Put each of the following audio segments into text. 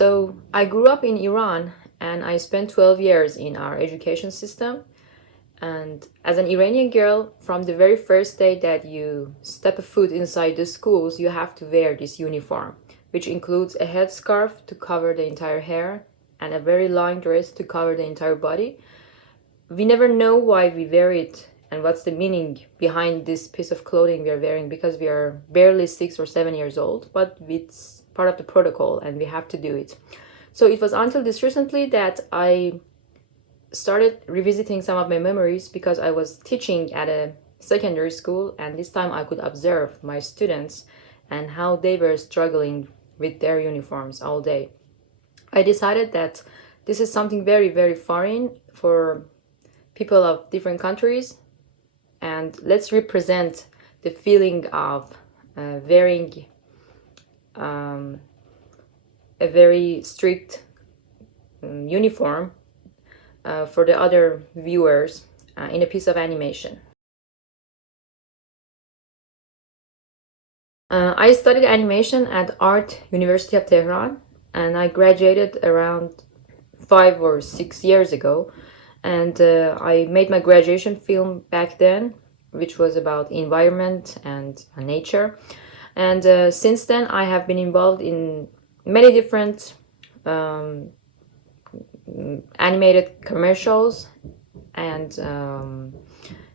So I grew up in Iran and I spent 12 years in our education system. And as an Iranian girl, from the very first day that you step a foot inside the schools, you have to wear this uniform, which includes a headscarf to cover the entire hair and a very long dress to cover the entire body. We never know why we wear it and what's the meaning behind this piece of clothing we are wearing, because we are barely 6 or 7 years old, but it's part of the protocol and we have to do it. So it was until this recently that I started revisiting some of my memories, because I was teaching at a secondary school, and this time I could observe my students and how they were struggling with their uniforms all day. I decided that this is something very, very foreign for people of different countries, and let's represent the feeling of wearing a very strict uniform for the other viewers in a piece of animation. I studied animation at Art University of Tehran, and I graduated around 5 or 6 years ago. And I made my graduation film back then, which was about environment and nature. And since then, I have been involved in many different animated commercials and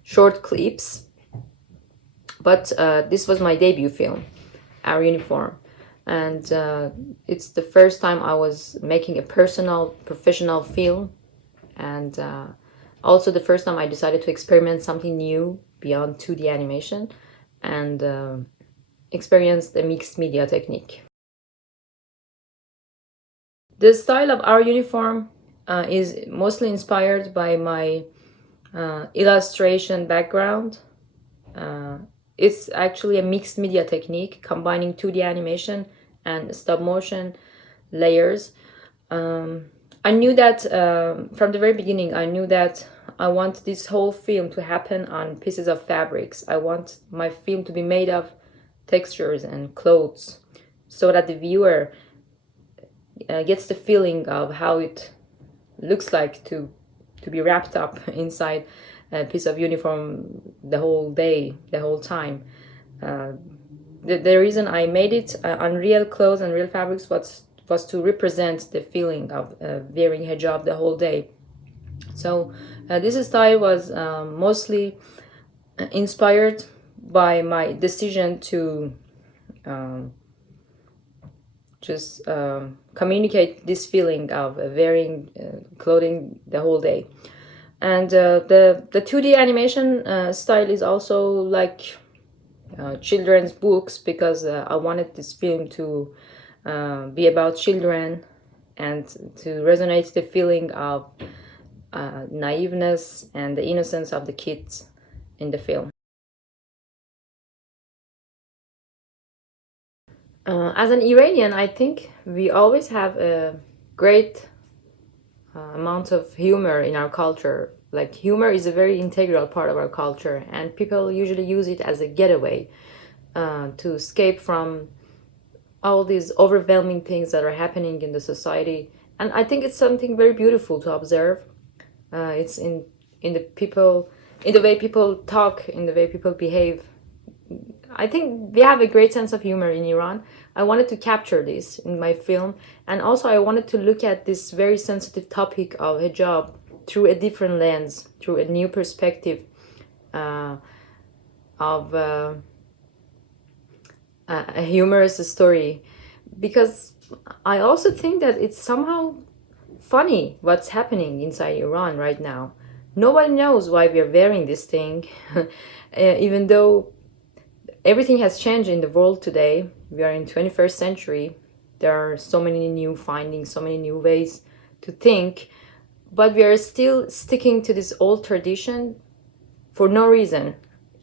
short clips. But this was my debut film, Our Uniform. And it's the first time I was making a personal, professional film. And also the first time I decided to experiment something new beyond 2D animation and experience the mixed media technique. The style of Our Uniform is mostly inspired by my illustration background. It's actually a mixed media technique combining 2D animation and stop motion layers. I knew that from the very beginning, I knew that I want this whole film to happen on pieces of fabrics. I want my film to be made of textures and clothes, so that the viewer gets the feeling of how it looks like to be wrapped up inside a piece of uniform the whole day, the whole time. The reason I made it on real clothes and real fabrics was to represent the feeling of wearing hijab the whole day. So this style was mostly inspired by my decision to just communicate this feeling of wearing clothing the whole day. And the 2D animation style is also like children's books, because I wanted this film to be about children and to resonate the feeling of naiveness and the innocence of the kids in the film. As an Iranian, I think we always have a great amount of humor in our culture. Like, humor is a very integral part of our culture, and people usually use it as a getaway to escape from all these overwhelming things that are happening in the society. And I think it's something very beautiful to observe. It's in the people, in the way people talk, in the way people behave. I think we have a great sense of humor in Iran. I wanted to capture this in my film, and also I wanted to look at this very sensitive topic of hijab through a different lens, through a new perspective of a humorous story, because I also think that it's somehow funny what's happening inside Iran right now. Nobody knows why we're wearing this thing, even though everything has changed in the world today. We are in 21st century. There are so many new findings, so many new ways to think, but we are still sticking to this old tradition for no reason.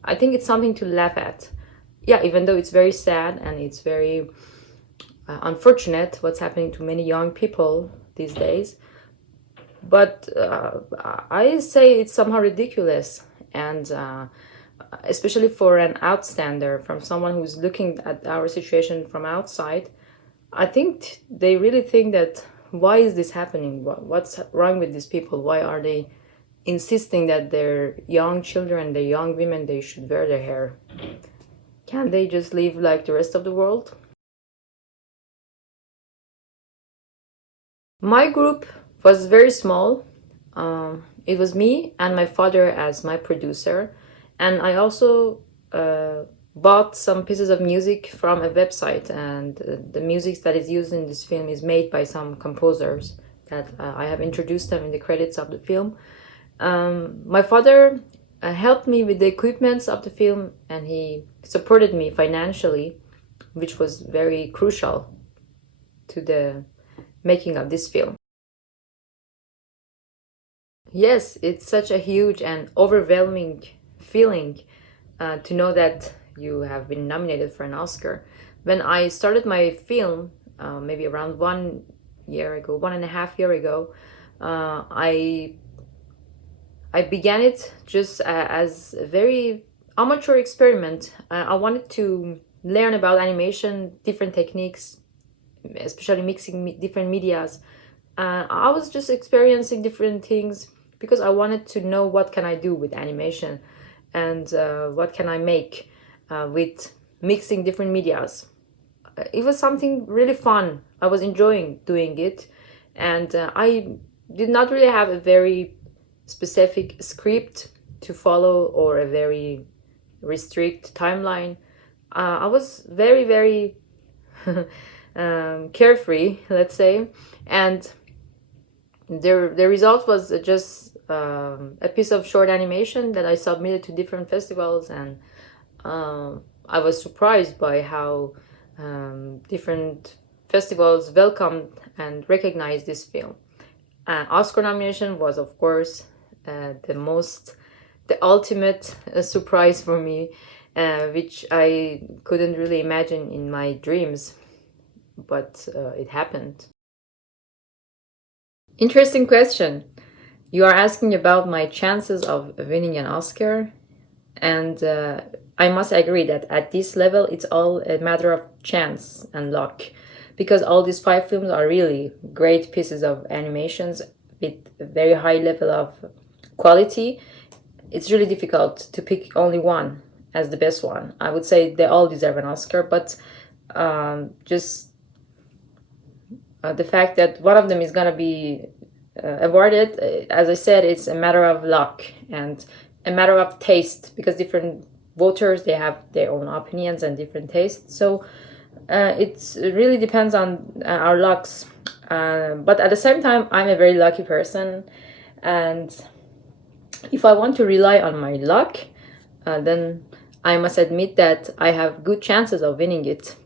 I think it's something to laugh at. Yeah, even though it's very sad and it's very unfortunate what's happening to many young people these days. But I say it's somehow ridiculous, and especially for an outstander, from someone who's looking at our situation from outside, I think they really think that why is this happening? What's wrong with these people? Why are they insisting that their young children, their young women, they should wear their hair? Can't they just live like the rest of the world? My group was very small. It was me and my father as my producer, and I also bought some pieces of music from a website, and the music that is used in this film is made by some composers that I have introduced them in the credits of the film. My father helped me with the equipments of the film, and he supported me financially, which was very crucial to the making of this film. Yes, it's such a huge and overwhelming feeling to know that you have been nominated for an Oscar. When I started my film, maybe around 1 year ago, 1.5 year ago, I began it just as a very amateur experiment. I wanted to learn about animation, different techniques, especially mixing different medias. I was just experiencing different things because I wanted to know what can I do with animation, and what can I make with mixing different medias. It was something really fun. I was enjoying doing it, and I did not really have a very specific script to follow or a very restrict timeline. I was very, very carefree, let's say, and the result was just a piece of short animation that I submitted to different festivals, and I was surprised by how different festivals welcomed and recognized this film. Oscar nomination was, of course, the ultimate surprise for me, which I couldn't really imagine in my dreams, but it happened. Interesting question. You are asking about my chances of winning an Oscar, and I must agree that at this level, it's all a matter of chance and luck, because all these five films are really great pieces of animations with a very high level of quality. It's really difficult to pick only one as the best one. I would say they all deserve an Oscar, but just the fact that one of them is going to be awarded, as I said, it's a matter of luck and a matter of taste, because different voters, they have their own opinions and different tastes. So it really depends on our lucks. But at the same time, I'm a very lucky person, and if I want to rely on my luck, then I must admit that I have good chances of winning it.